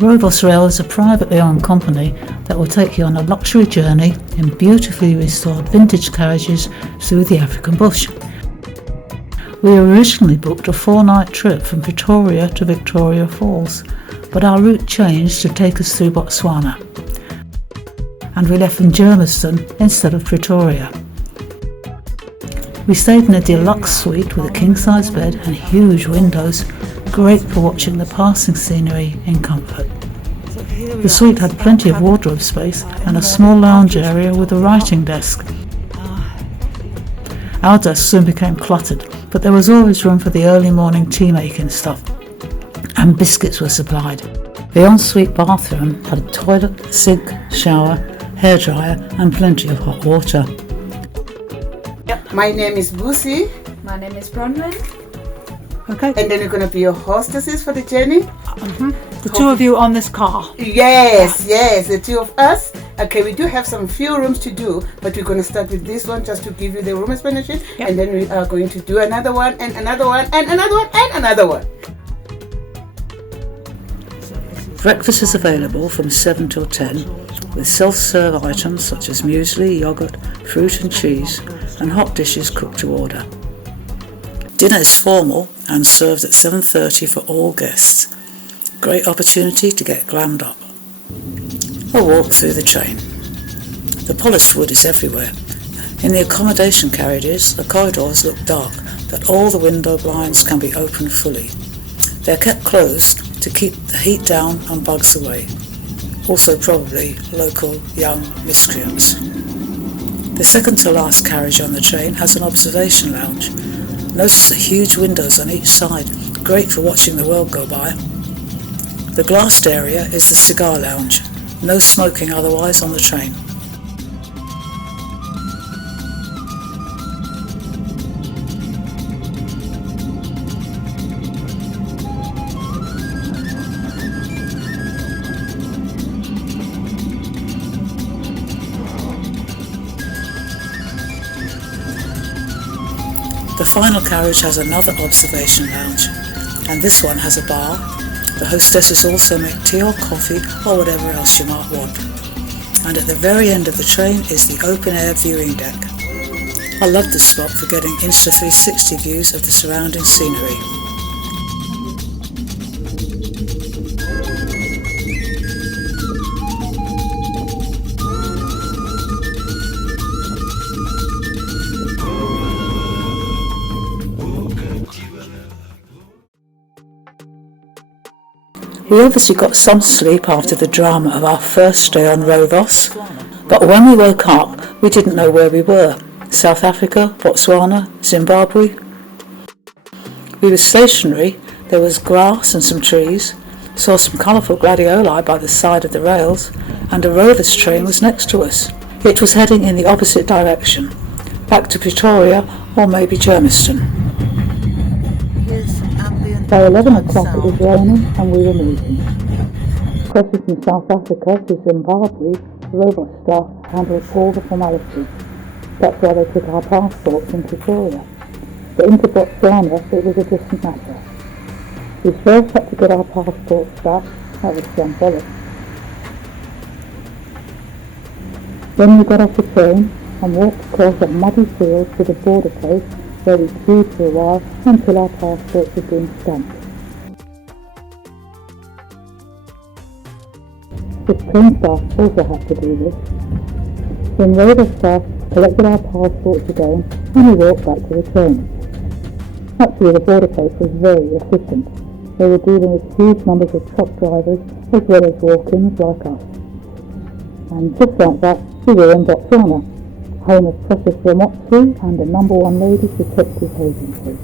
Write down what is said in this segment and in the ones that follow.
Rovos Rail is a privately owned company that will take you on a luxury journey in beautifully restored vintage carriages through the African bush. We originally booked a 4-night trip from Pretoria to Victoria Falls, but our route changed to take us through Botswana, and we left from Germiston instead of Pretoria. We stayed in a deluxe suite with a king-size bed and huge windows, great for watching the passing scenery in comfort. The suite had plenty of wardrobe space and a small lounge area with a writing desk. Our desk soon became cluttered, but there was always room for the early morning tea making stuff, and biscuits were supplied. The ensuite bathroom had a toilet, sink, shower, hairdryer and plenty of hot water. My name is Busi. My name is Bronwyn. Okay. And then we're going to be your hostesses for the journey. The two of you on this car. Yes, the two of us. Okay, we do have some few rooms to do, but we're going to start with this one just to give you the room explanation. Yep. And then we are going to do another one and another one and another one and another one. Breakfast is available from 7 till 10 with self-serve items such as muesli, yoghurt, fruit and cheese and hot dishes cooked to order. Dinner is formal and served at 7:30 for all guests. Great opportunity to get glammed up. A walk through the train. The polished wood is everywhere. In the accommodation carriages, the corridors look dark, but all the window blinds can be opened fully. They are kept closed to keep the heat down and bugs away. Also probably local young miscreants. The second to last carriage on the train has an observation lounge. Notice the huge windows on each side, great for watching the world go by. The glassed area is the cigar lounge. No smoking otherwise on the train. The final carriage has another observation lounge, and this one has a bar. The hostesses also make tea or coffee or whatever else you might want. And at the very end of the train is the open-air viewing deck. I love this spot for getting Insta360 views of the surrounding scenery. We obviously got some sleep after the drama of our first day on Rovos, but when we woke up, we didn't know where we were. South Africa, Botswana, Zimbabwe. We were stationary, there was grass and some trees, saw some colourful gladioli by the side of the rails, and a Rovos train was next to us. It was heading in the opposite direction, back to Pretoria or maybe Germiston. By 11 o'clock it was raining and we were moving. Crossing from South Africa to Zimbabwe, the Rovos staff handled all the formalities. That's why they took our passports in Pretoria. But into Botswana it was a different matter. We first had to get our passports back, that was symbolic. Then we got off the train and walked across a muddy field to the border post where we queued for a while until our passports had been stamped. The train staff also had to do this. Then Rovos staff collected our passports again and we walked back to the train. Actually the border post was very efficient. They were dealing with huge numbers of truck drivers as well as walk-ins like us. And just like that, we were in Botswana, home of Precious Ramotsu and the #1 lady detective agency.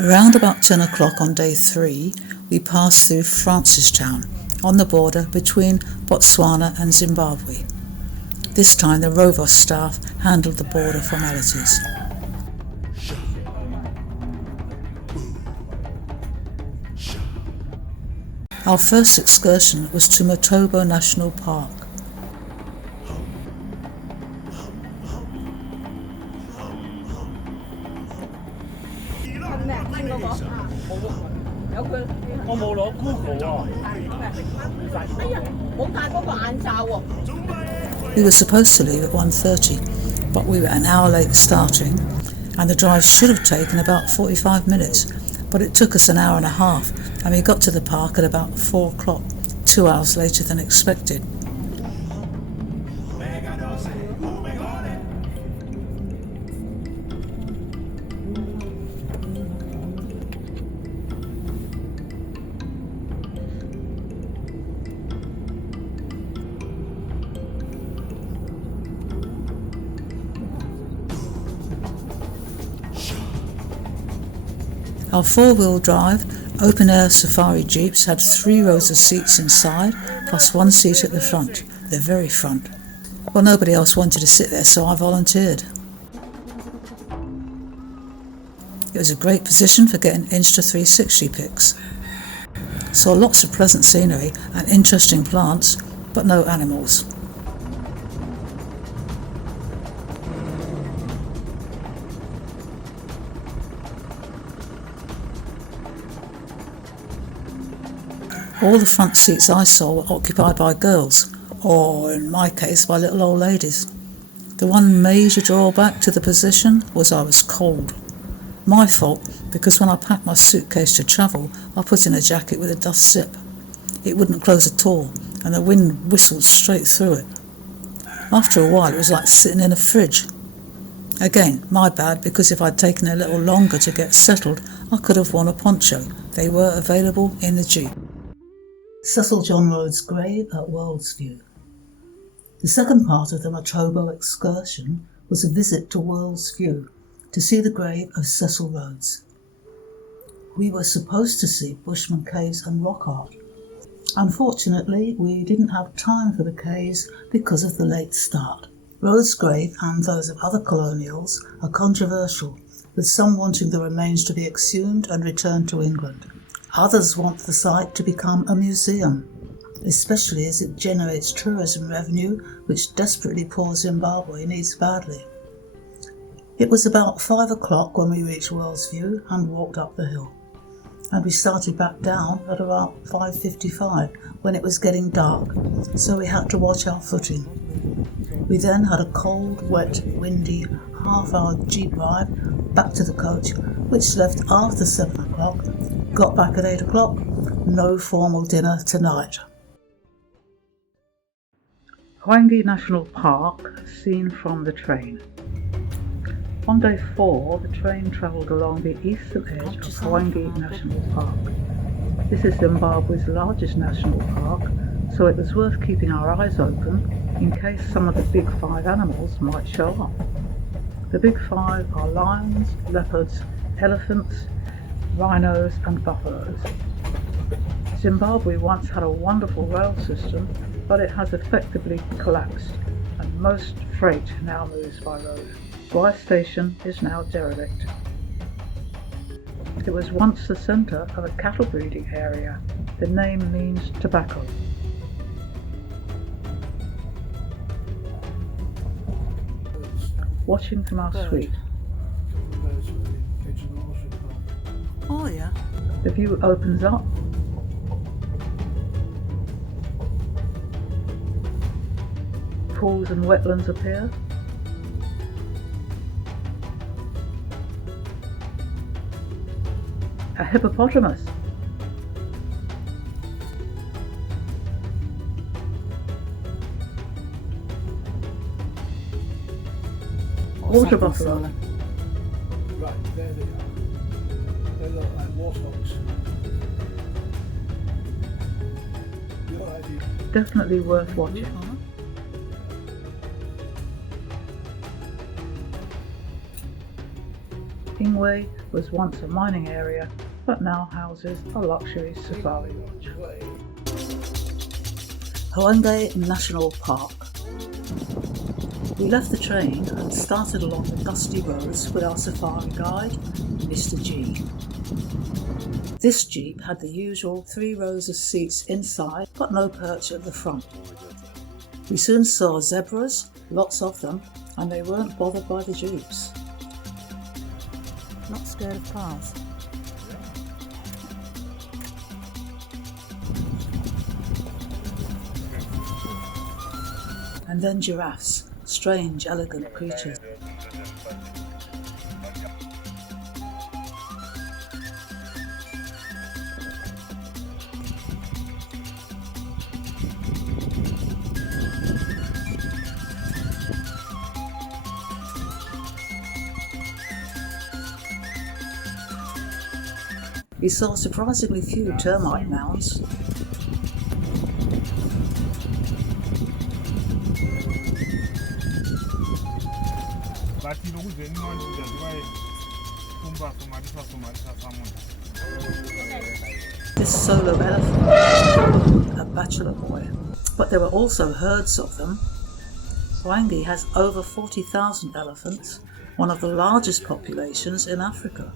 Around about 10 o'clock on day 3, we passed through Francistown, on the border between Botswana and Zimbabwe. This time the Rovos staff handled the border formalities. Our first excursion was to Matobo National Park. We were supposed to leave at 1:30, but we were an hour late starting, and the drive should have taken about 45 minutes, but it took us an hour and a half, and we got to the park at about 4 o'clock, 2 hours later than expected. Our four-wheel drive, open-air safari jeeps had 3 rows of seats inside, plus 1 seat at the front, the very front. Well, nobody else wanted to sit there, so I volunteered. It was a great position for getting Insta360 pics. Saw lots of pleasant scenery and interesting plants, but no animals. All the front seats I saw were occupied by girls, or in my case by little old ladies. The one major drawback to the position was I was cold. My fault, because when I packed my suitcase to travel, I put in a jacket with a dust zip. It wouldn't close at all, and the wind whistled straight through it. After a while it was like sitting in a fridge. Again, my bad, because if I'd taken a little longer to get settled, I could have worn a poncho. They were available in the Jeep. Cecil John Rhodes' grave at World's View. The second part of the Matobo excursion was a visit to World's View to see the grave of Cecil Rhodes. We were supposed to see Bushman caves and rock art. Unfortunately, we didn't have time for the caves because of the late start. Rhodes' grave and those of other colonials are controversial, with some wanting the remains to be exhumed and returned to England. Others want the site to become a museum, especially as it generates tourism revenue, which desperately poor Zimbabwe needs badly. It was about 5 o'clock when we reached World's View and walked up the hill, and we started back down at about 5:55 when it was getting dark, so we had to watch our footing. We then had a cold, wet, windy, half-hour jeep ride back to the coach, which left after 7 o'clock, got back at 8 o'clock, no formal dinner tonight. Hwange National Park, seen from the train. On day 4, the train travelled along the eastern edge of Hwange National Park. This is Zimbabwe's largest national park, so it was worth keeping our eyes open in case some of the big 5 animals might show up. The big 5 are lions, leopards, elephants, rhinos and buffaloes. Zimbabwe once had a wonderful rail system, but it has effectively collapsed, and most freight now moves by road. Wye Station is now derelict. It was once the centre of a cattle breeding area. The name means tobacco. Watching from our suite. Oh yeah. The view opens up. Pools and wetlands appear. A hippopotamus. Water buffalo. Right, there they are. They look like warthogs. Definitely worth watching. Hwange was once a mining area, but now houses a luxury safari lodge. Hwange National Park. We left the train and started along the dusty roads with our safari guide, Mr. G. This Jeep had the usual 3 rows of seats inside, but no perch at the front. We soon saw zebras, lots of them, and they weren't bothered by the Jeeps. Not scared of cars. And then giraffes, strange, elegant creatures. We saw surprisingly few termite mounds. This solo elephant, a bachelor boy, but there were also herds of them. Hwange has over 40,000 elephants, one of the largest populations in Africa.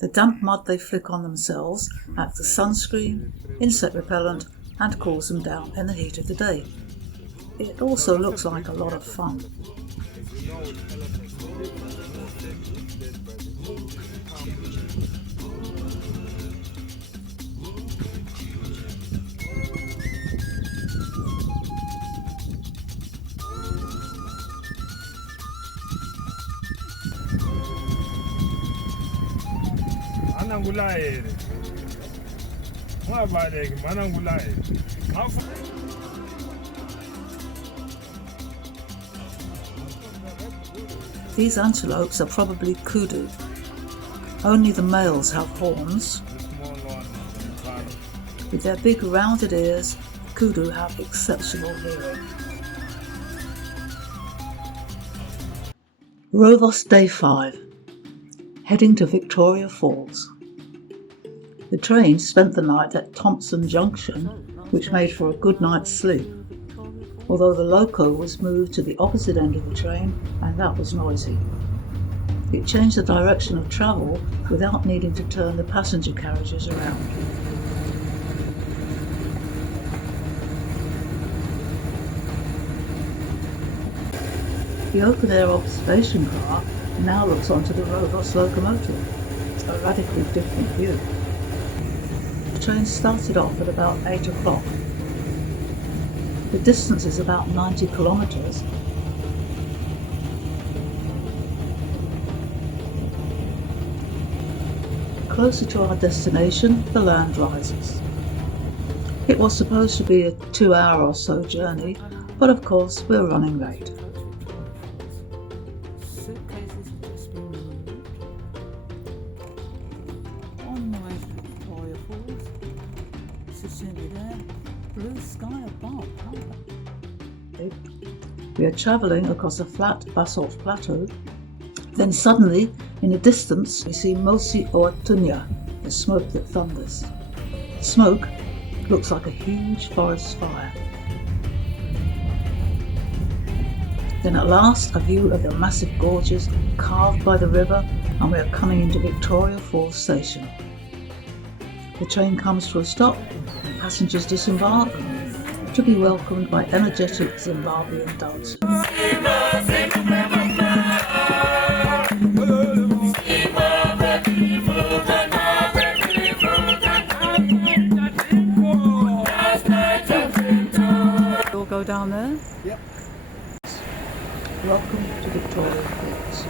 The damp mud they flick on themselves acts as sunscreen, insect repellent, and cools them down in the heat of the day. It also looks like a lot of fun. These antelopes are probably kudu. Only the males have horns. With their big rounded ears, kudu have exceptional hearing. Rovos Day 5. Heading to Victoria Falls. The train spent the night at Thompson Junction, which made for a good night's sleep, although the loco was moved to the opposite end of the train and that was noisy. It changed the direction of travel without needing to turn the passenger carriages around. The open-air observation car now looks onto the Rovos locomotive, a radically different view. The train started off at about 8 o'clock. The distance is about 90 kilometres. Closer to our destination, the land rises. It was supposed to be a 2-hour or so journey, but of course we're running late. Suitcases have just been removed. On the way to Victoria Falls, Sicily there, blue sky above. We are travelling across a flat basalt plateau. Then suddenly, in the distance, we see Mosi Oatunya, the smoke that thunders. Smoke looks like a huge forest fire. Then at last, a view of the massive gorges carved by the river, and we are coming into Victoria Falls station. The train comes to a stop, and passengers disembark to be welcomed by energetic Zimbabwean dancers. You'll go down there? Yep. Welcome to Victoria Falls.